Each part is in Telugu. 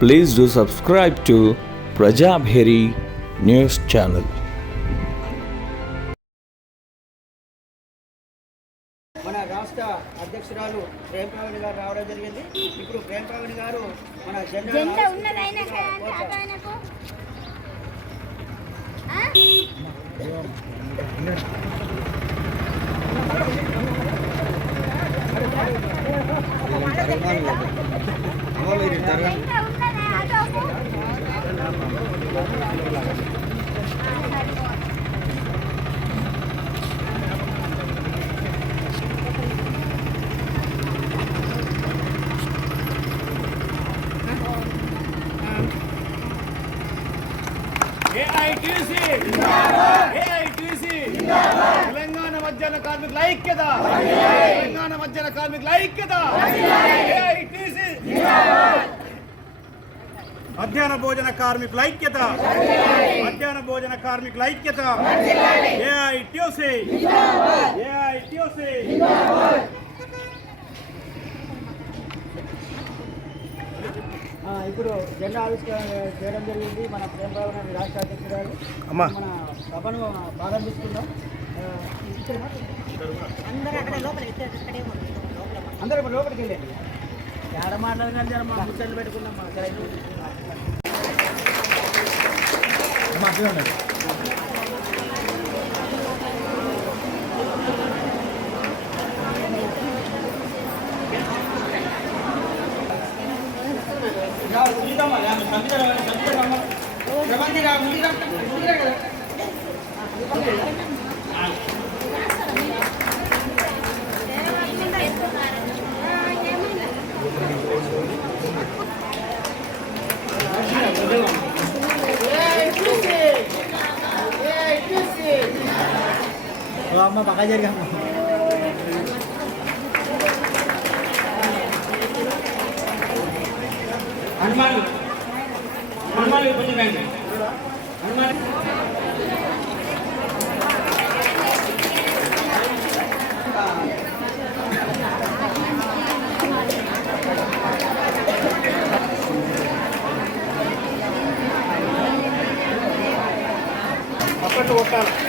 Please do subscribe to Prajabheri News Channel. మన రాష్ట్ర అధ్యక్షురాలు ప్రేమ ప్రవీణ్ గారు రావడం జరిగింది. ఇప్పుడు ప్రేమ ప్రవీణ్ గారు మన జెండా తెలంగాణ మధ్యాహ్న కార్మికుల ఐక్యత తెలంగాణ మధ్యాహ్న కార్మికుల ఐక్యత మధ్యాహ్న భోజన కార్మికుల ఐక్యత. మధ్యాహ్న భోజన కార్మికుల ఐక్యత. ఇప్పుడు జెండా ఆవిష్కరణ చేయడం జరిగింది. మన ప్రేమ ప్రవీణ్ రాష్ట్ర అధ్యక్షురాలు. అమ్మా. మన సభను ప్రారంభిస్తున్నాం? అందరూ అక్కడ లోపల ఇక్కడే అందరూ లోపలికి వెళ్ళండి. ఏడ మాట్లాడగలి జర మా ముచ్చట్లు పెట్టుకుందాం మా సరే అమ్మ పక్క జరిగాము హనుమాన్ హనుమాన్ కొంచెం హనుమాన్ అప్పట్లో కొట్టాలి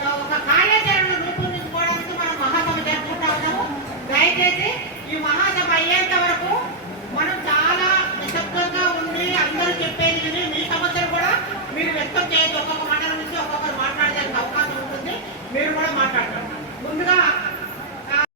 ఒక కార్యాచరణను రూపొందించుకోవడానికి మనం మహాసభ జరుపుకుంటా ఉన్నాము. దయచేసి ఈ మహాసభ అయ్యేంత వరకు